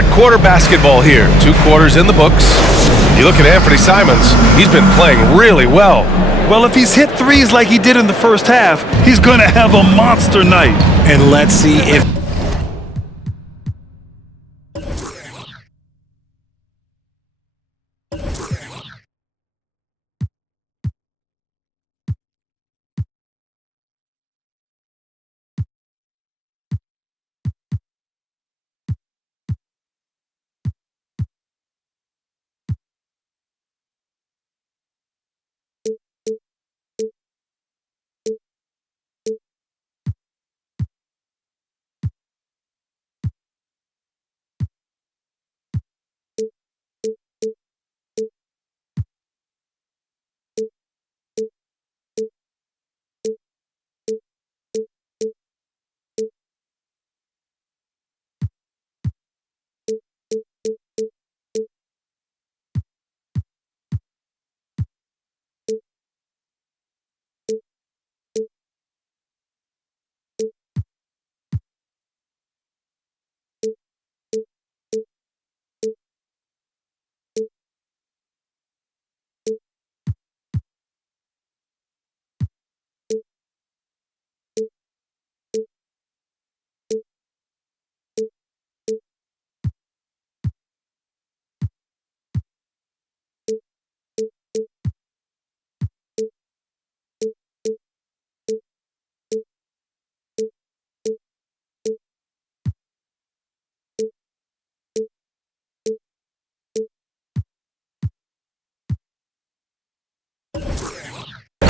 third quarter basketball here. 2 quarters in the books. You look at Anthony Simons, he's been playing really well. Well, if he's hit threes like he did in the first half, he's going to have a monster night. And let's see if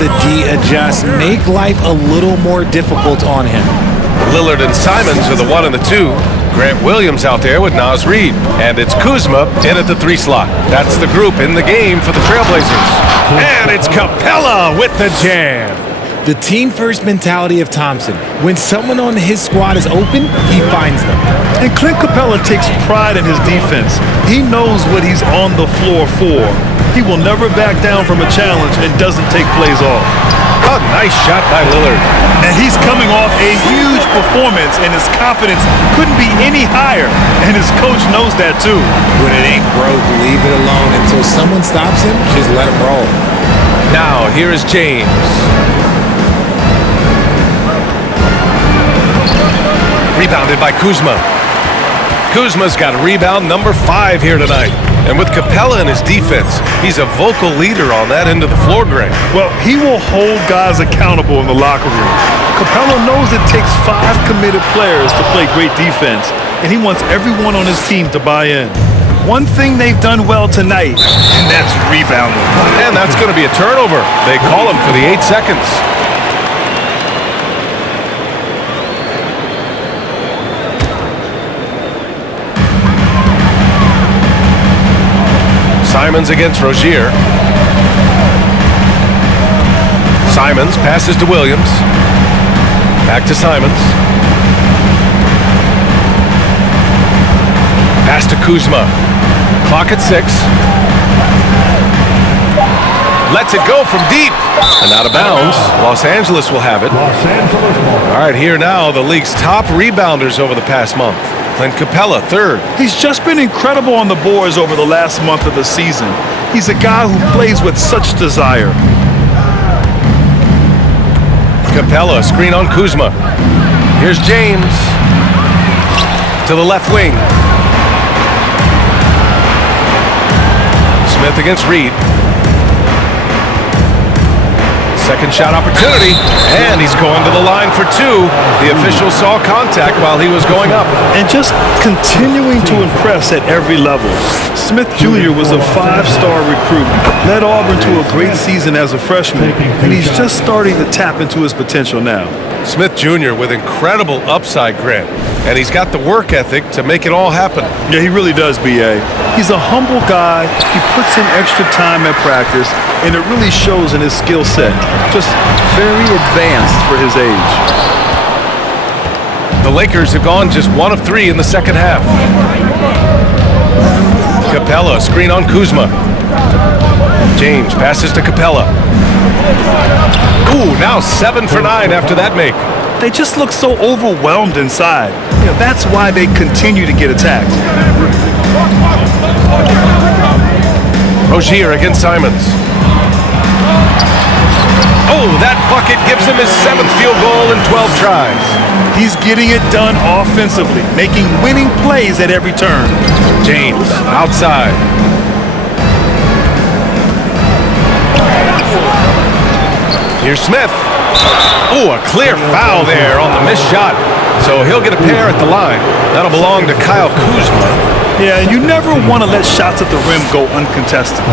the D adjust, make life a little more difficult on him. Lillard and Simons are the 1 and the 2. Grant Williams out there with Naz Reid. And it's Kuzma in at the 3 slot. That's the group in the game for the Trailblazers. And it's Capella with the jam. The team-first mentality of Thompson. When someone on his squad is open, he finds them. And Clint Capella takes pride in his defense. He knows what he's on the floor for. He will never back down from a challenge and doesn't take plays off. Oh, nice shot by Lillard. And he's coming off a huge performance, and his confidence couldn't be any higher. And his coach knows that too. When it ain't broke, leave it alone until someone stops him. Just let him roll. Now, here is James. Rebounded by Kuzma. Kuzma's got rebound number 5 here tonight. And with Capella in his defense, he's a vocal leader on that end of the floor, Greg. Well, he will hold guys accountable in the locker room. Capella knows it takes 5 committed players to play great defense, and he wants everyone on his team to buy in. One thing they've done well tonight, and that's rebounding. And that's going to be a turnover. They call him for the 8 seconds. Simons against Rozier. Simons passes to Williams. Back to Simons. Pass to Kuzma. Clock at 6. Lets it go from deep. And out of bounds. Los Angeles will have it. All right, here now, the league's top rebounders over the past month. Clint Capella, 3rd. He's just been incredible on the boards over the last month of the season. He's a guy who plays with such desire. Capella, screen on Kuzma. Here's James. To the left wing. Smith against Reid. Second shot opportunity, and he's going to the line for 2. The official saw contact while he was going up. And just continuing to impress at every level. Smith Jr. was a 5-star recruit, led Auburn to a great season as a freshman, and he's just starting to tap into his potential now. Smith Jr. with incredible upside, Grant, and he's got the work ethic to make it all happen. Yeah, he really does, B.A. He's a humble guy. He puts in extra time at practice, and it really shows in his skill set. Just very advanced for his age. The Lakers have gone just 1 of 3 in the second half. Capella, screen on Kuzma. James passes to Capella. Ooh, now 7 for 9 after that make. They just look so overwhelmed inside. You know, that's why they continue to get attacked. Rozier against Simons. Oh, that bucket gives him his 7th field goal in 12 tries. He's getting it done offensively, making winning plays at every turn. James, outside. Here's Smith. Oh, a clear foul there on the missed shot. So he'll get a pair at the line. That'll belong to Kyle Kuzma. Yeah, and you never want to let shots at the rim go uncontested.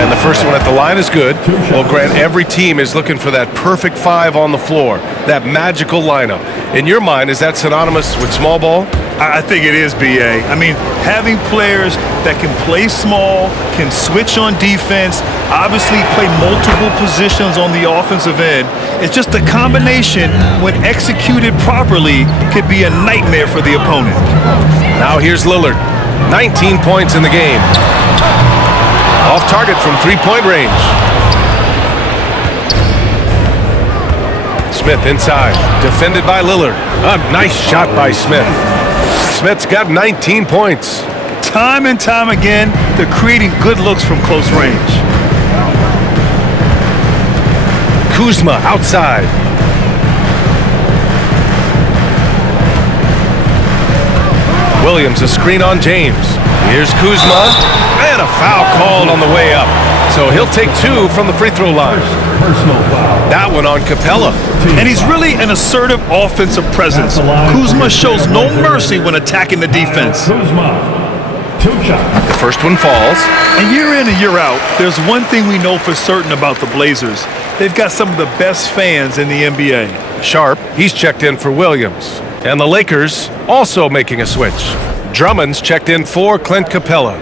And the first one at the line is good. Well, Grant, every team is looking for that perfect 5 on the floor, that magical lineup. In your mind, is that synonymous with small ball? I think it is, B.A. I mean, having players that can play small, can switch on defense, obviously play multiple positions on the offensive end. It's just a combination, when executed properly, could be a nightmare for the opponent. Now here's Lillard. 19 points in the game. Off target from 3-point range. Smith inside, defended by Lillard. A nice shot by Smith. Smith's got 19 points. Time and time again, they're creating good looks from close range. Kuzma outside. Williams a screen on James. Here's Kuzma, and a foul called on the way up. So he'll take 2 from the free throw line. That one on Capella. And he's really an assertive offensive presence. Kuzma shows no mercy when attacking the defense. The first one falls. And year in and year out, there's one thing we know for certain about the BlaZers. They've got some of the best fans in the NBA. Sharp, he's checked in for Williams. And the Lakers also making a switch. Drummond's checked in for Clint Capella.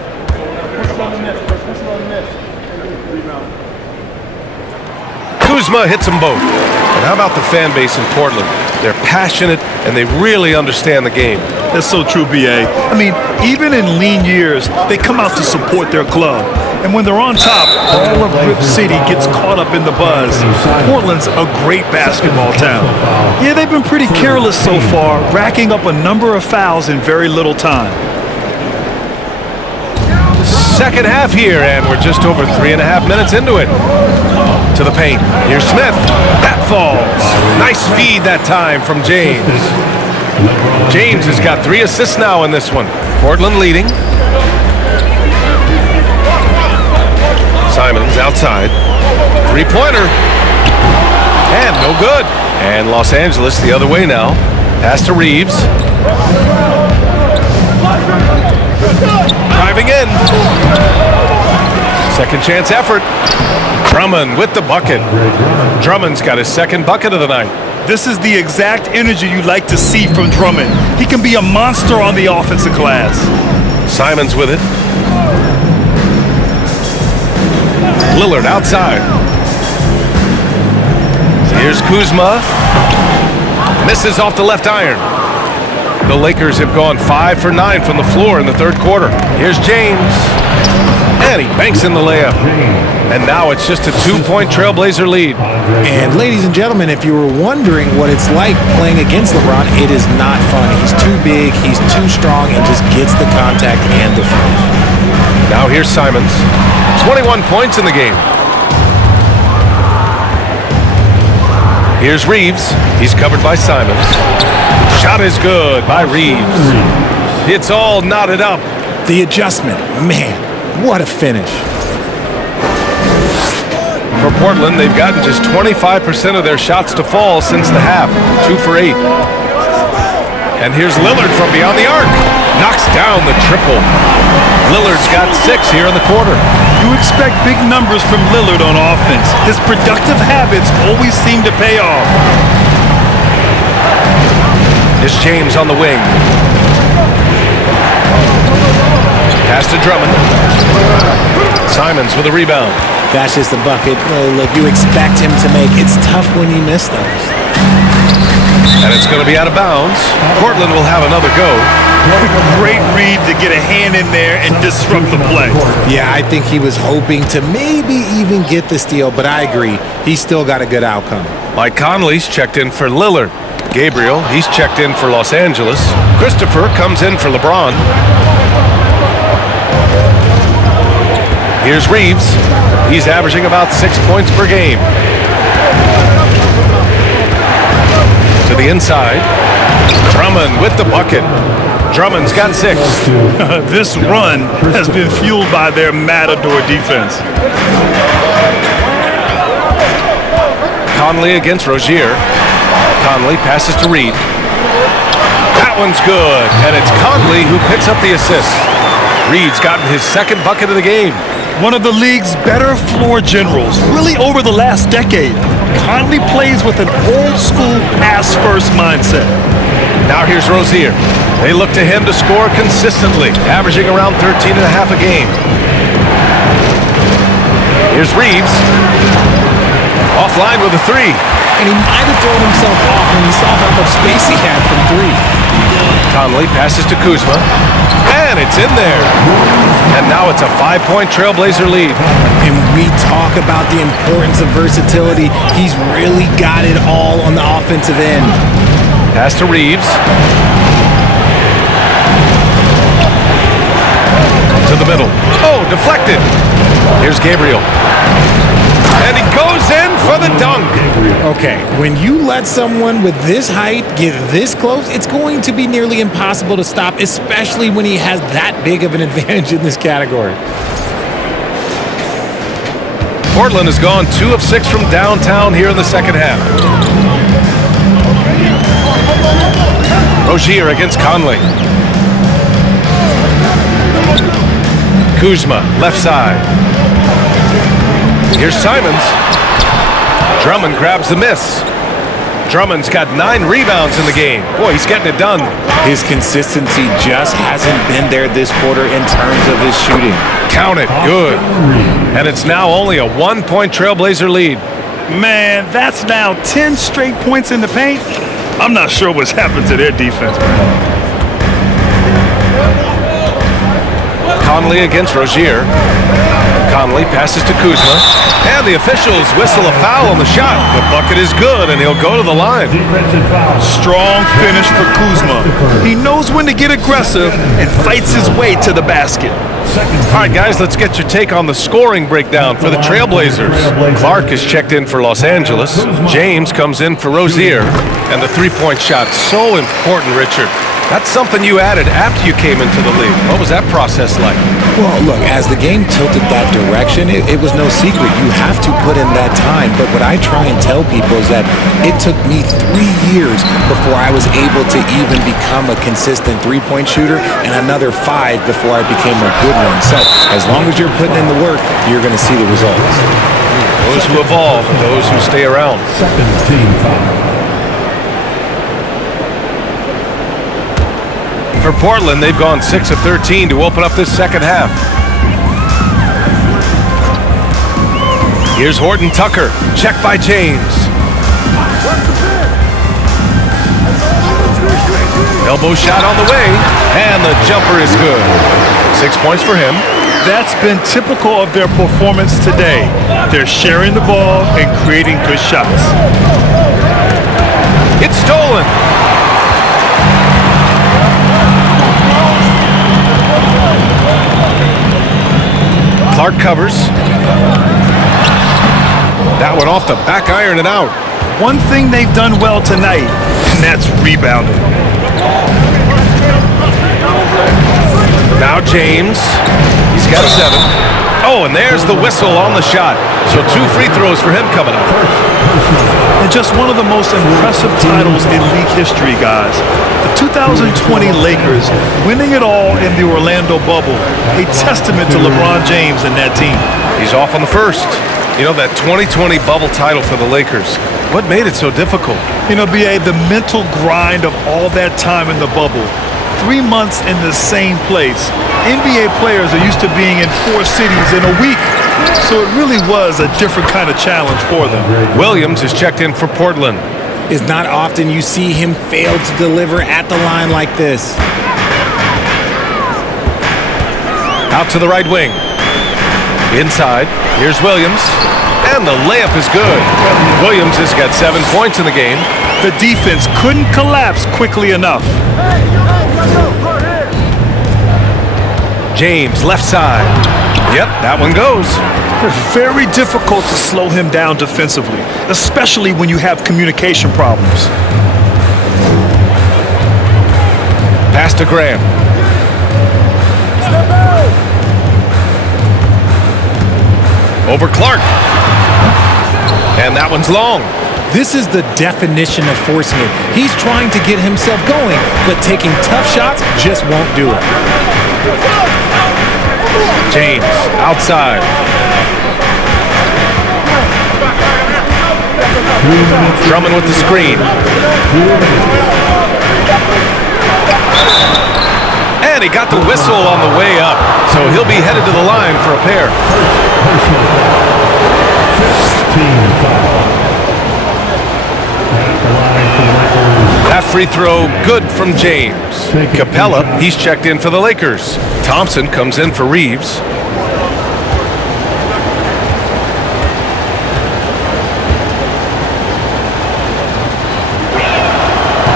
Kuzma hits them both. And how about the fan base in Portland? They're passionate and they really understand the game. That's so true, B.A. I mean, even in lean years, they come out to support their club. And when they're on top, all of Rip City gets caught up in the buzz. Portland's a great basketball town. Yeah, they've been pretty careless so far, racking up a number of fouls in very little time. Second half here, and we're just over 3.5 minutes into it. To the paint. Here's Smith. That falls. Nice feed that time from James. James has got 3 assists now in this one. Portland leading. Simons outside. 3-pointer. And no good. And Los Angeles the other way now. Pass to Reeves. Driving in. Second chance effort. Drummond with the bucket. Drummond's got his 2nd bucket of the night. This is the exact energy you like to see from Drummond. He can be a monster on the offensive glass. Simons with it. Lillard outside. Here's Kuzma. Misses off the left iron. The Lakers have gone 5 for 9 from the floor in the 3rd quarter. Here's James. And he banks in the layup. And now it's just a 2-point Trailblazer lead. And ladies and gentlemen, if you were wondering what it's like playing against LeBron, it is not fun. He's too big, he's too strong, and just gets the contact and the finish. Now here's Simons. 21 points in the game. Here's Reeves. He's covered by Simons. Shot is good by Reeves. It's all knotted up. The adjustment, man, what a finish. For Portland, they've gotten just 25% of their shots to fall since the half. 2 for 8. And here's Lillard from beyond the arc. Knocks down the triple. Lillard's got 6 here in the quarter. You expect big numbers from Lillard on offense. His productive habits always seem to pay off. Here's James on the wing. Pass to Drummond. Simons with a rebound. That's just a bucket. Look, you expect him to make. It's tough when you miss those. And it's going to be out of bounds. Portland will have another go. Great read to get a hand in there and disrupt the play. Yeah, I think he was hoping to maybe even get the steal, but I agree. He's still got a good outcome. Mike Conley's checked in for Lillard. Gabriel, he's checked in for Los Angeles. Christopher comes in for LeBron. Here's Reeves. He's averaging about 6 points per game. To the inside. Drummond with the bucket. Drummond's got 6. This run has been fueled by their matador defense. Conley against Rozier. Conley passes to Reed. That one's good, and it's Conley who picks up the assist. Reed's gotten his second bucket of the game. One of the league's better floor generals, really over the last decade. Conley plays with an old-school pass-first mindset. Now here's Rozier. They look to him to score consistently, averaging around 13 and a half a game. Here's Reeves. Offline with a 3. And he might have thrown himself off when he saw how much space he had from 3. Conley passes to Kuzma. And it's in there. And now it's a 5-point Trailblazer lead. And we talk about the importance of versatility. He's really got it all on the offensive end. Pass to Reeves. To the middle. Oh, deflected. Here's Gabriel. And he goes in for the dunk. Okay, when you let someone with this height get this close, it's going to be nearly impossible to stop, especially when he has that big of an advantage in this category. Portland has gone 2 of 6 from downtown here in the second half. Rozier against Conley. Kuzma, left side. Here's Simons. Drummond grabs the miss. Drummond's got 9 rebounds in the game. Boy, he's getting it done. His consistency just hasn't been there this quarter in terms of his shooting. Count it, good. And it's now only a 1-point Trailblazer lead. Man, that's now 10 straight points in the paint. I'm not sure what's happened to their defense, man. Conley against Rozier. Conley passes to Kuzma. And the officials whistle a foul on the shot. The bucket is good, and he'll go to the line. Strong finish for Kuzma. He knows when to get aggressive and fights his way to the basket. All right, guys, let's get your take on the scoring breakdown for the Trailblazers. Clark is checked in for Los Angeles. James comes in for Rozier. And the three-point shot, so important, Richard. That's something you added after you came into the league. What was that process like? Well, look, as the game tilted that direction, it was no secret. You have to put in that time. But what I try and tell people is that it took me 3 years before I was able to even become a consistent three-point shooter, and another 5 before I became a good one. So as long as you're putting in the work, you're going to see the results. Those who evolve, those who stay around. Second team foul. For Portland, they've gone 6 of 13 to open up this second half. Here's Horton Tucker, checked by James. Elbow shot on the way, and the jumper is good. 6 points for him. That's been typical of their performance today. They're sharing the ball and creating good shots. It's stolen. Clark covers. That one off the back iron and out. One thing they've done well tonight, and that's rebounding. Now James. He's got 7. Oh, and there's the whistle on the shot. So 2 free throws for him coming up. And just one of the most impressive titles in league history, guys. The 2020 Lakers winning it all in the Orlando bubble. A testament to LeBron James and that team. He's off on the first. You know, that 2020 bubble title for the Lakers. What made it so difficult? You know, B.A., the mental grind of all that time in the bubble. 3 months in the same place. NBA players are used to being in 4 cities in a week. So it really was a different kind of challenge for them. Williams is checked in for Portland. It's not often you see him fail to deliver at the line like this. Out to the right wing. Inside, here's Williams. And the layup is good. Williams has got 7 points in the game. The defense couldn't collapse quickly enough. James, left side. Yep, that one goes. It's very difficult to slow him down defensively, especially when you have communication problems. Pass to Graham. Over Clark. And that one's long. This is the definition of forcing it. He's trying to get himself going, but taking tough shots just won't do it. James, outside. Drummond with the screen. And he got the whistle on the way up, so he'll be headed to the line for a pair. That free throw good from James. Capella, he's checked in for the Lakers. Thompson comes in for Reeves.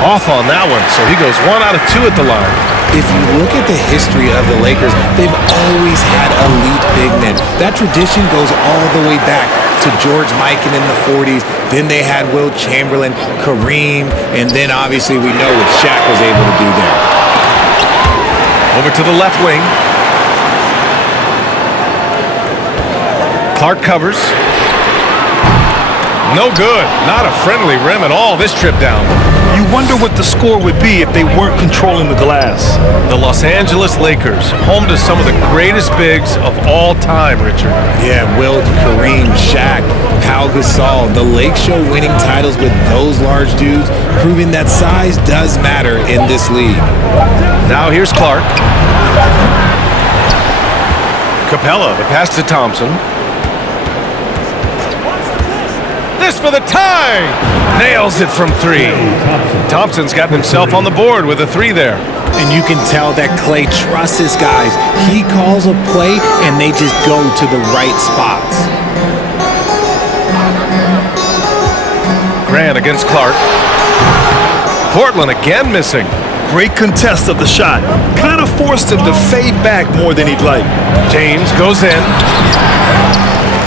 Off on that one, so he goes 1 out of 2 at the line. If you look at the history of the Lakers, they've always had elite big men. That tradition goes all the way back to George Mikan in the 40s. Then they had Will Chamberlain, Kareem, and then obviously we know what Shaq was able to do there. Over to the left wing. Clark covers. No good. Not a friendly rim at all this trip down. You wonder what the score would be if they weren't controlling the glass. The Los Angeles Lakers, home to some of the greatest bigs of all time, Richard. Yeah, Wilt, Kareem, Shaq, Pau Gasol. The Lake Show winning titles with those large dudes, proving that size does matter in this league. Now here's Clark. Capella, the pass to Thompson. This for the tie! Nails it from 3. Thompson's gotten himself on the board with a 3 there. And you can tell that Klay trusts his guys. He calls a play, and they just go to the right spots. Grant against Clark. Portland again missing. Great contest of the shot. Kind of forced him to fade back more than he'd like. James goes in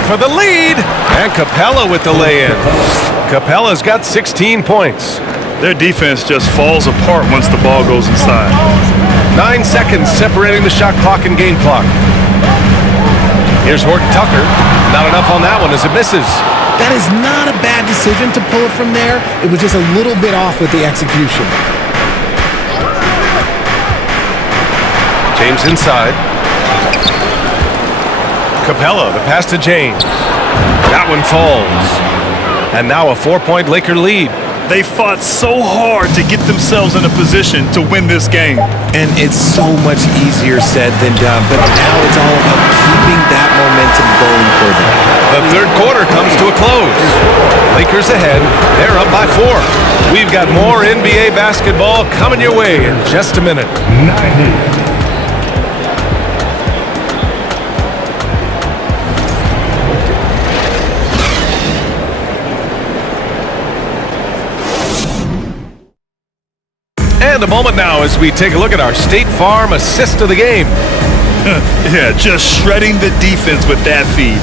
for the lead, and Capella with the lay-in. Capella's got 16 points. Their defense just falls apart once the ball goes inside. 9 seconds separating the shot clock and game clock. Here's Horton Tucker. Not enough on that one as it misses. That is not a bad decision to pull it from there. It was just a little bit off with the execution. James inside. Capella, the pass to James. That one falls. And now a 4-point Laker lead. They fought so hard to get themselves in a position to win this game. And it's so much easier said than done, but now it's all about keeping that momentum going for them. The third quarter comes to a close. Lakers ahead. They're up by 4. We've got more NBA basketball coming your way in just a minute. 90. And a moment now as we take a look at our State Farm assist of the game. Yeah, just shredding the defense with that feed.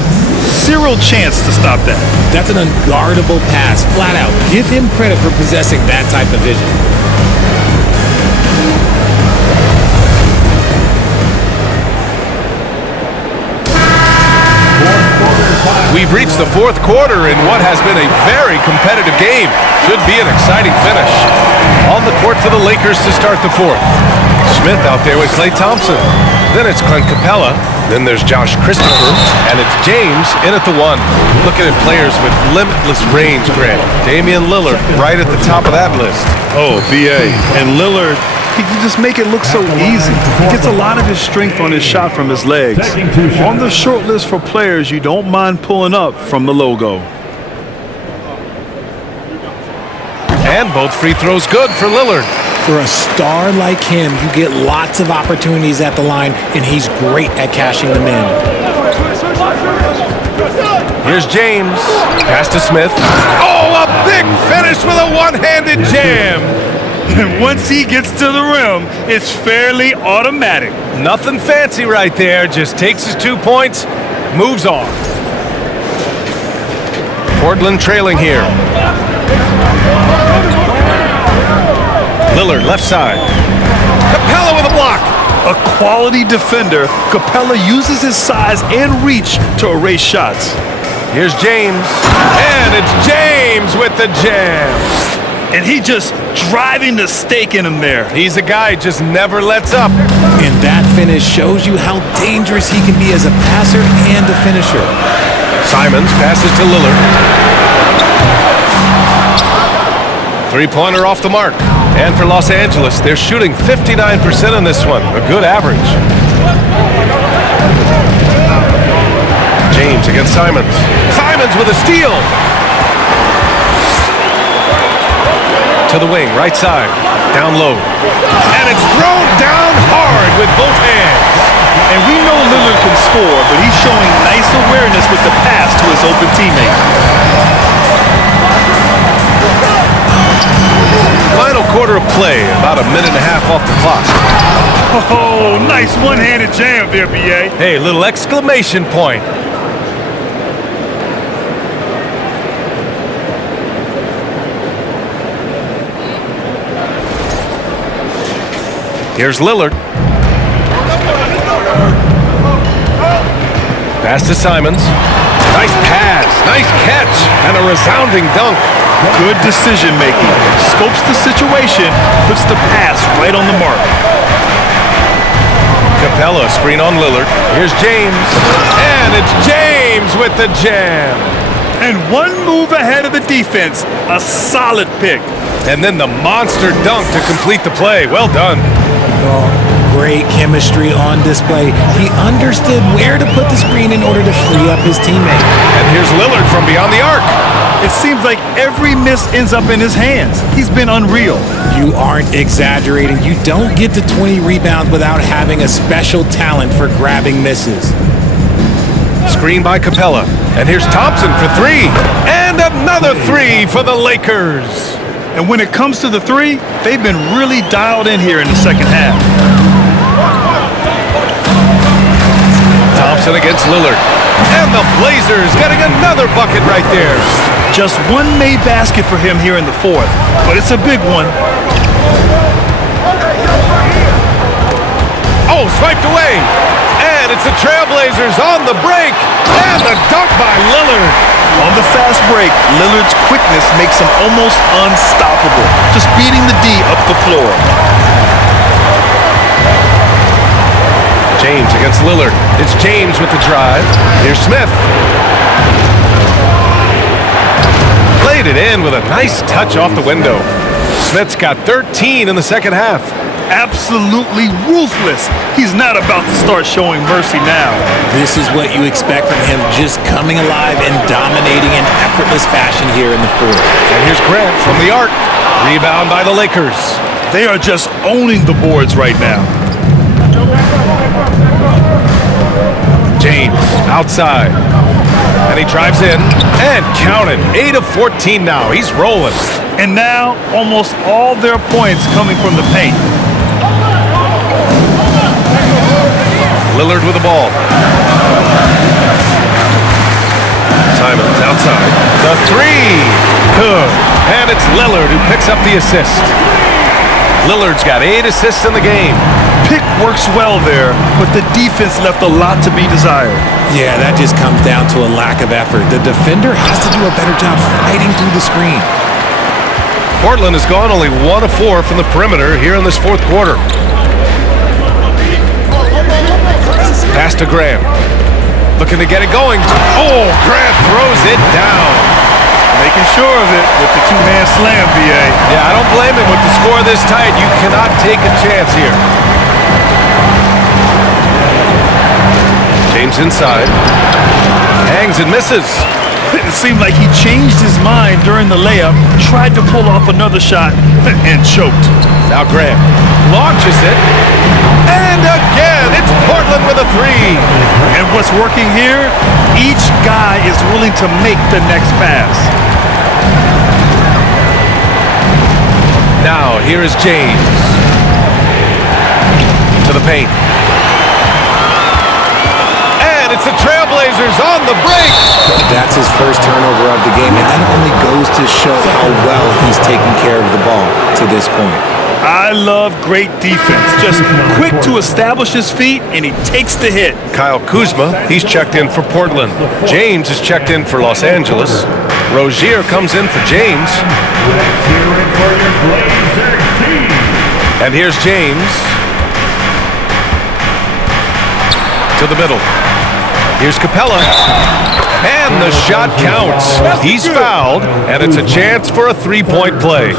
Zero chance to stop that. That's an unguardable pass, flat out. Give him credit for possessing that type of vision. We've reached the 4th quarter in what has been a very competitive game. Should be an exciting finish. On the court for the Lakers to start the 4th. Smith out there with Klay Thompson. Then it's Clint Capella. Then there's Josh Christopher. And it's James in at the 1. Looking at players with limitless range, Grant. Damian Lillard right at the top of that list. Oh, B.A. And Lillard, he can just make it look so easy. He gets a lot of his strength on his shot from his legs. On the short list for players you don't mind pulling up from the logo. And both free throws good for Lillard. For a star like him, you get lots of opportunities at the line, and he's great at cashing them in. Here's James. Pass to Smith. Oh, a big finish with a one-handed jam. And once he gets to the rim, it's fairly automatic. Nothing fancy right there. Just takes his 2 points, moves on. Portland trailing here. Lillard left side. Capella with a block. A quality defender, Capella uses his size and reach to erase shots. Here's James. And it's James with the jam. And he just driving the stake in him there. He's a guy who just never lets up. And that finish shows you how dangerous he can be as a passer and a finisher. Simons passes to Lillard. Three-pointer off the mark. And for Los Angeles, they're shooting 59% on this one, a good average. James against Simons. Simons with a steal. To the wing, right side, down low. And it's thrown down hard with both hands. And we know Lillard can score, but he's showing nice awareness with the pass to his open teammate. Final quarter of play, about a minute and a half off the clock. Oh, nice one-handed jam there, B.A. Hey, little exclamation point. Here's Lillard. Pass to Simons. Nice pass, nice catch, and a resounding dunk. Good decision making. Scopes the situation, puts the pass right on the mark. Capella screen on Lillard. Here's James. And it's James with the jam. And one move ahead of the defense. A solid pick. And then the monster dunk to complete the play. Well done. Oh, great chemistry on display. He understood where to put the screen in order to free up his teammate. And here's Lillard from beyond the arc. It seems like every miss ends up in his hands. He's been unreal. You aren't exaggerating. You don't get to 20 rebounds without having a special talent for grabbing misses. Screen by Capella. And here's Thompson for three. And another three for the Lakers. And when it comes to the three, they've been really dialed in here in the second half. Thompson against Lillard. And the Blazers getting another bucket right there. Just one made basket for him here in the fourth, but it's a big one. Oh, swiped away. And it's the Trailblazers on the break. And the dunk by Lillard. On the fast break, Lillard's quickness makes him almost unstoppable, just beating the D up the floor. James against Lillard. It's James with the drive. Here's Smith. Played it in with a nice touch off the window. Smith's got 13 in the second half. Absolutely ruthless. He's not about to start showing mercy now. This is what you expect from him, just coming alive and dominating in effortless fashion here in the fourth. And here's Grant from the arc. Rebound by the Lakers. They are just owning the boards right now. James outside. And he drives in and counted. 8 of 14 now. He's rolling. And now almost all their points coming from the paint. Lillard with the ball. Simons outside. The three. Good. And it's Lillard who picks up the assist. Lillard's got 8 assists in the game. Pick works well there, but the defense left a lot to be desired. Yeah, that just comes down to a lack of effort. The defender has to do a better job fighting through the screen. Portland has gone only 1 of 4 from the perimeter here in this fourth quarter. Pass to Grant. Looking to get it going. Oh, Grant throws it down. Making sure of it with the two-man slam, B.A. Yeah, I don't blame him with the score this tight. You cannot take a chance here. James inside. Hangs and misses. It seemed like he changed his mind during the layup, tried to pull off another shot, and choked. Now Grant launches it. And again, it's Portland with a three. And what's working here, each guy is willing to make the next pass. Now, here is James. To the paint. And it's the Trailblazers on the break. That's his first turnover of the game, and that only goes to show how well he's taken care of the ball to this point. I love great defense. Just quick to establish his feet, and he takes the hit. Kyle Kuzma, he's checked in for Portland. James is checked in for Los Angeles. Rozier comes in for James. And here's James. To the middle. Here's Capella. And the shot counts. He's fouled, and it's a chance for a three-point play.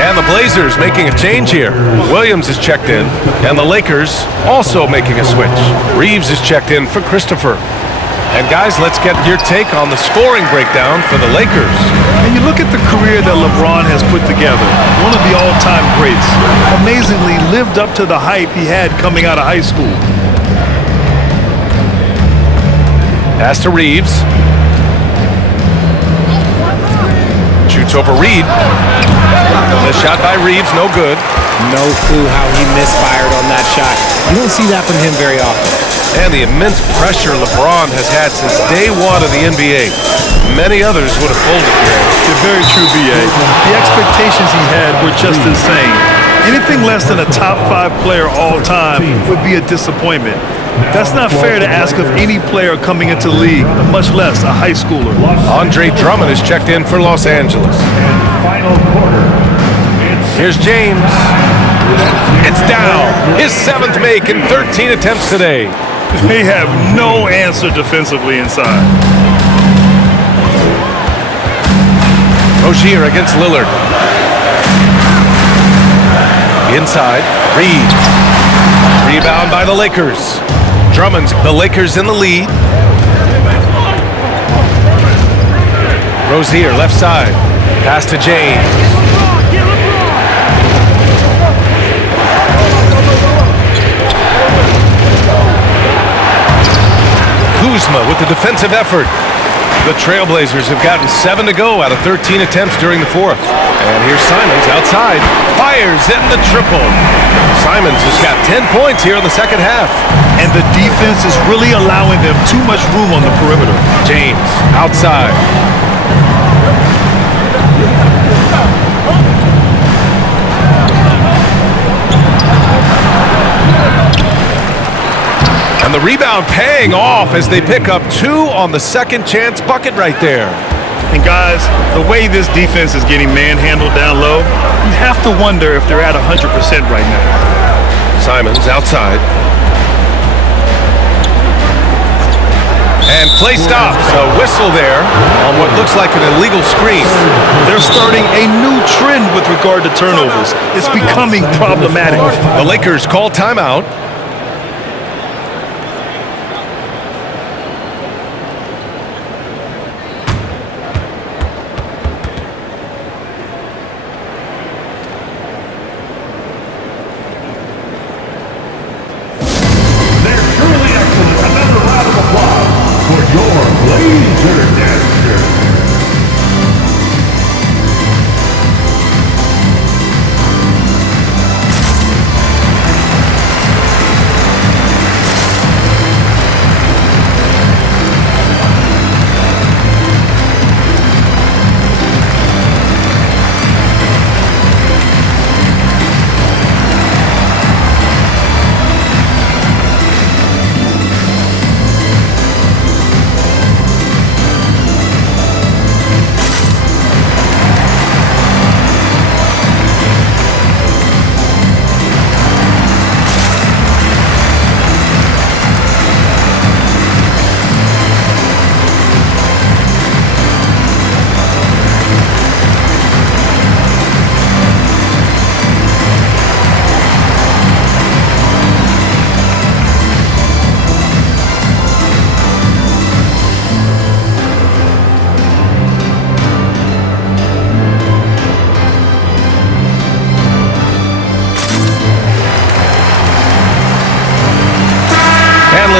And the Blazers making a change here. Williams is checked in, and the Lakers also making a switch. Reeves is checked in for Christopher. And guys, let's get your take on the scoring breakdown for the Lakers. And you look at the career that LeBron has put together, one of the all-time greats. Amazingly lived up to the hype he had coming out of high school. Pass to Reeves. Shoots over Reed. The shot by Reeves, no good. No clue how he misfired on that shot. You don't see that from him very often. And the immense pressure LeBron has had since day one of the NBA. Many others would have folded here. You're very true, B.A. The expectations he had were just insane. Anything less than a top 5 player all time would be a disappointment. That's not fair to ask of any player coming into the league, much less a high schooler. Andre Drummond is checked in for Los Angeles. Here's James. It's down. His 7th make in 13 attempts today. They have no answer defensively inside. Rozier against Lillard. Inside, Reed. Rebound by the Lakers. Drummond's the Lakers in the lead. Rozier left side. Pass to James. Kuzma with the defensive effort. The Trailblazers have gotten 7 to go out of 13 attempts during the 4th. And here's Simons outside. Fires in the triple. Simons has got 10 points here in the second half. And the defense is really allowing them too much room on the perimeter. James outside. And the rebound paying off as they pick up 2 on the second chance bucket right there. And guys, the way this defense is getting manhandled down low, you have to wonder if they're at 100% right now. Simons outside. And play stops. A whistle there on what looks like an illegal screen. They're starting a new trend with regard to turnovers. It's becoming problematic. The Lakers call timeout.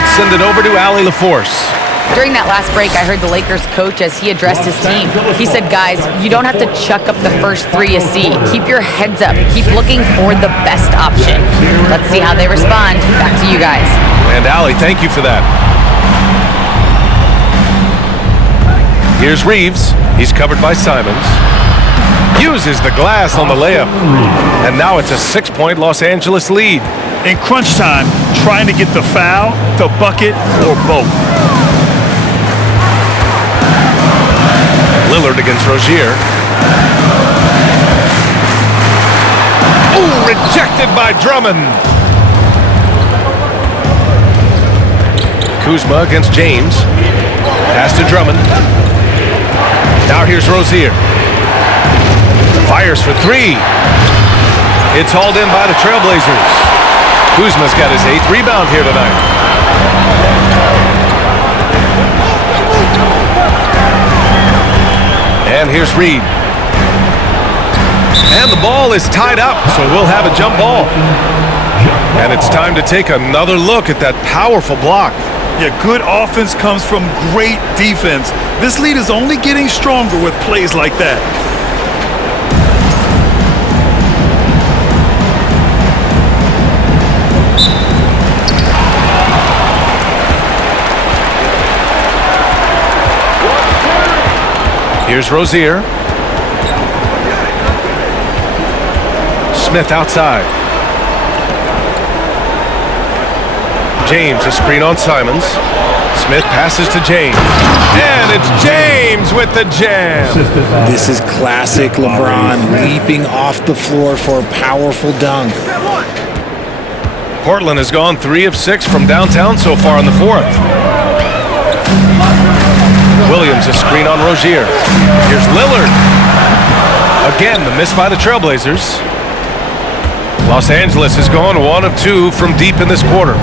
Let's send it over to Allie LaForce. During that last break, I heard the Lakers coach as he addressed his team. He said, guys, you don't have to chuck up the first three you see. Keep your heads up. Keep looking for the best option. Let's see how they respond. Back to you guys. And Allie, thank you for that. Here's Reeves. He's covered by Simons. Uses the glass on the layup. And now it's a 6-point Los Angeles lead. In crunch time, trying to get the foul, the bucket, or both. Lillard against Rozier. Ooh, rejected by Drummond. Kuzma against James. Pass to Drummond. Now here's Rozier. Fires for three. It's hauled in by the Trailblazers. Kuzma's got his 8th rebound here tonight. And here's Reed. And the ball is tied up, so we'll have a jump ball. And it's time to take another look at that powerful block. Yeah, good offense comes from great defense. This lead is only getting stronger with plays like that. Here's Rozier. Smith outside. James, a screen on Simons. Smith passes to James. And it's James with the jam. This is classic LeBron, leaping off the floor for a powerful dunk. Portland has gone 3 of 6 from downtown so far in the 4th. Williams, a screen on Rozier. Here's Lillard. Again, the miss by the Trailblazers. Los Angeles has gone 1 of 2 from deep in this quarter.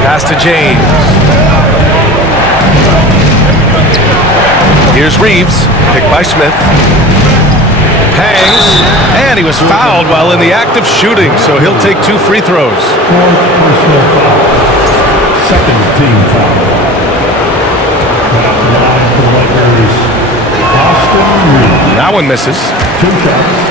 Pass to James. Here's Reeves, picked by Smith. Hangs, and he was fouled while in the act of shooting, so he'll take 2 free throws. 4th personal foul. 2nd team foul. At the line for the Lakers, Austin Reeves. That one misses. 2 shots.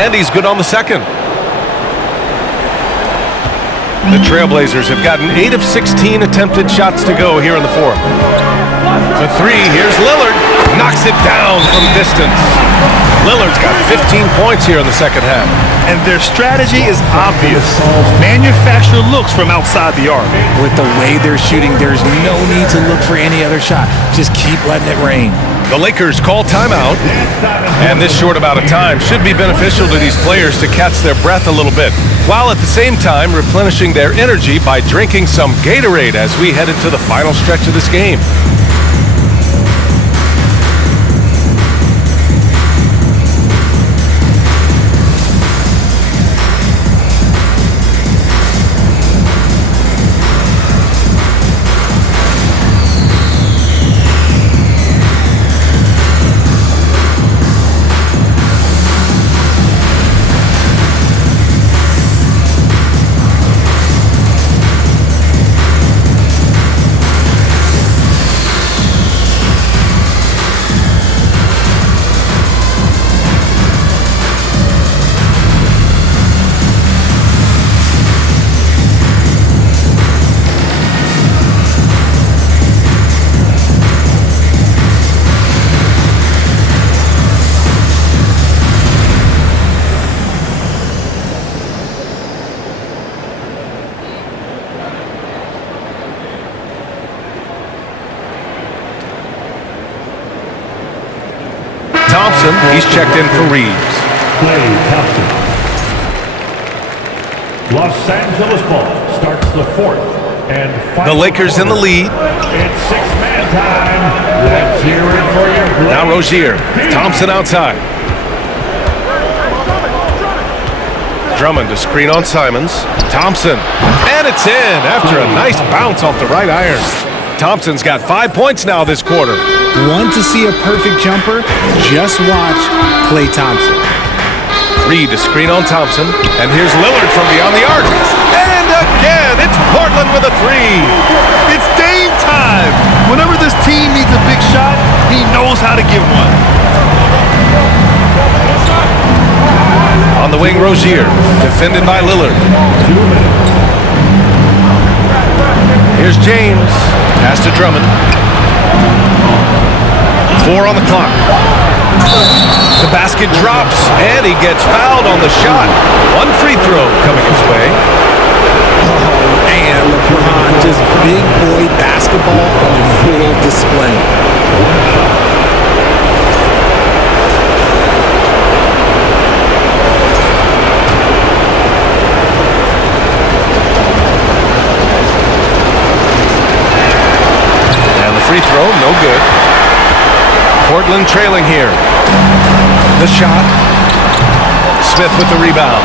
And he's good on the 2nd. The Trailblazers have gotten 8 of 16 attempted shots to go here in the 4th. For 3, here's Lillard. Knocks it down from distance. Lillard's got 15 points here in the 2nd half. And their strategy is obvious. Manufacture looks from outside the arc. With the way they're shooting, there's no need to look for any other shot. Just keep letting it rain. The Lakers call timeout, and this short amount of time should be beneficial to these players to catch their breath a little bit, while at the same time replenishing their energy by drinking some Gatorade as we head into the final stretch of this game. Thompson, he's checked in for Reeves. Klay Thompson. Los Angeles ball starts the 4th and final. The Lakers in the lead. It's 6-man time. Let's hear it for your Now Rozier. Thompson outside. Drummond, a screen on Simons. Thompson. And it's in after a nice bounce off the right iron. Thompson's got 5 points now this quarter. Want to see a perfect jumper? Just watch Klay Thompson. Reed to screen on Thompson, and here's Lillard from beyond the arc. And again, it's Portland with a three. It's Dame time. Whenever this team needs a big shot, he knows how to get one. On the wing, Rozier, defended by Lillard. Here's James, pass to Drummond. 4 on the clock. The basket drops, and he gets fouled on the shot. 1 free throw coming his way. Oh, and LeBron, just big boy basketball on full display. And the free throw, no good. Portland trailing here. The shot. Smith with the rebound.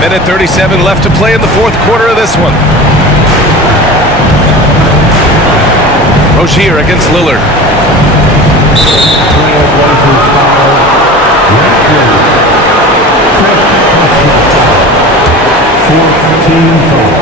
1:37 left to play in the fourth quarter of this one. Rozier against Lillard. Fourth team foul.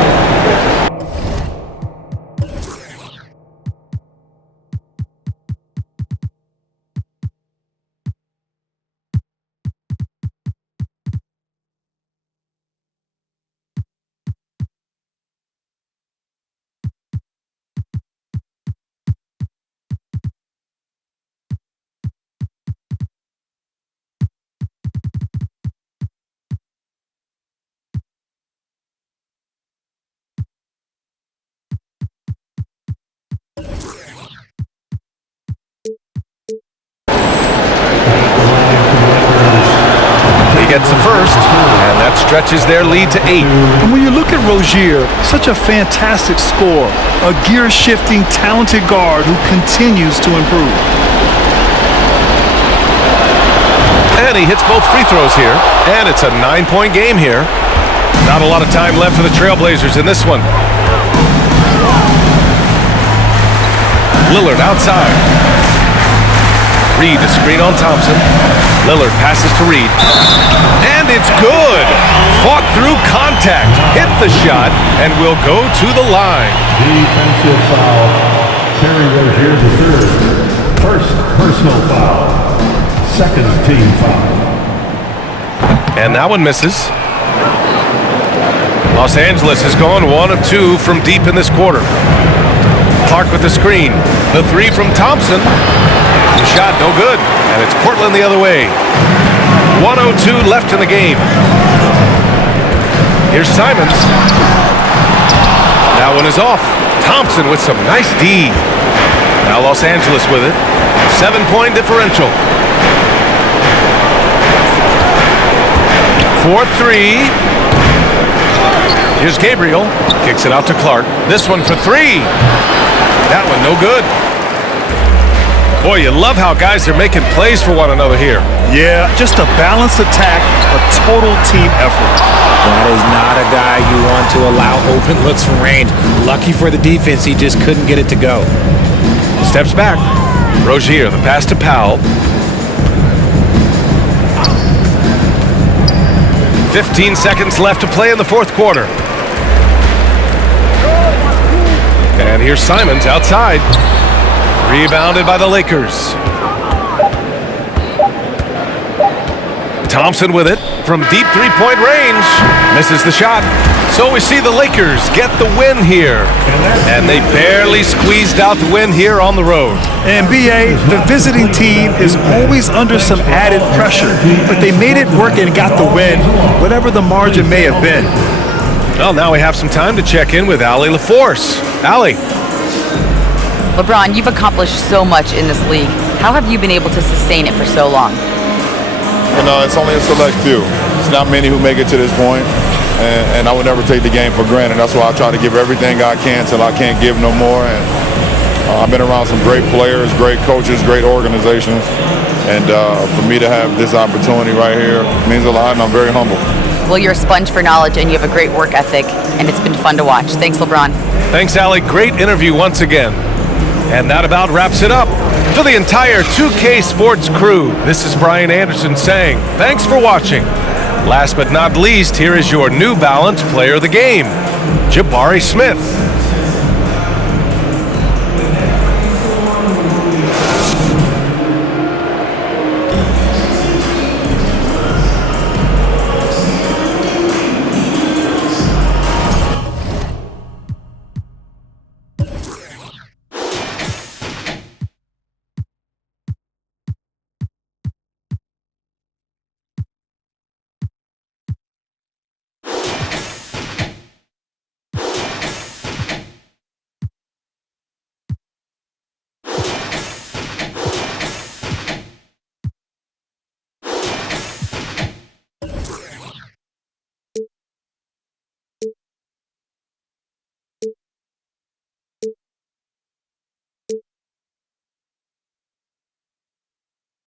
He gets the first, and that stretches their lead to 8. And when you look at Rozier, such a fantastic scorer, a gear-shifting, talented guard who continues to improve. And he hits both free throws here, and it's a 9-point game here. Not a lot of time left for the Trailblazers in this one. Lillard outside. Reed to screen on Thompson. Lillard passes to Reed. And it's good. Fought through contact. Hit the shot and will go to the line. Defensive foul. Terry Rozier the third. First personal foul. Second team foul. And that one misses. Los Angeles has gone 1 of 2 from deep in this quarter. Clark with the screen. The three from Thompson. The shot no good. And it's Portland the other way. 1:02 left in the game. Here's Simons. That one is off. Thompson with some nice D. Now Los Angeles with it. 7-point differential. 4-3. Here's Gabriel. Kicks it out to Clark. This one for 3. That one no good. Boy, you love how guys are making plays for one another here. Yeah, just a balanced attack, a total team effort. That is not a guy you want to allow open looks from range. Lucky for the defense, he just couldn't get it to go. Steps back. Rozier, the pass to Powell. 15 seconds left to play in the fourth quarter. And here's Simons outside. Rebounded by the Lakers. Thompson with it from deep three-point range. Misses the shot. So we see the Lakers get the win here. And they barely squeezed out the win here on the road. And B.A., the visiting team is always under some added pressure, but they made it work and got the win, whatever the margin may have been. Well, now we have some time to check in with Allie LaForce. Allie. LeBron, you've accomplished so much in this league. How have you been able to sustain it for so long? You know, it's only a select few. It's not many who make it to this point, and I would never take the game for granted. That's why I try to give everything I can till I can't give no more. And I've been around some great players, great coaches, great organizations, and for me to have this opportunity right here means a lot, and I'm very humble. Well, you're a sponge for knowledge, and you have a great work ethic, and it's been fun to watch. Thanks, LeBron. Thanks, Allie. Great interview once again. And that about wraps it up. For the entire 2K Sports crew, this is Brian Anderson saying thanks for watching. Last but not least, here is your New Balance player of the game, Jabari Smith.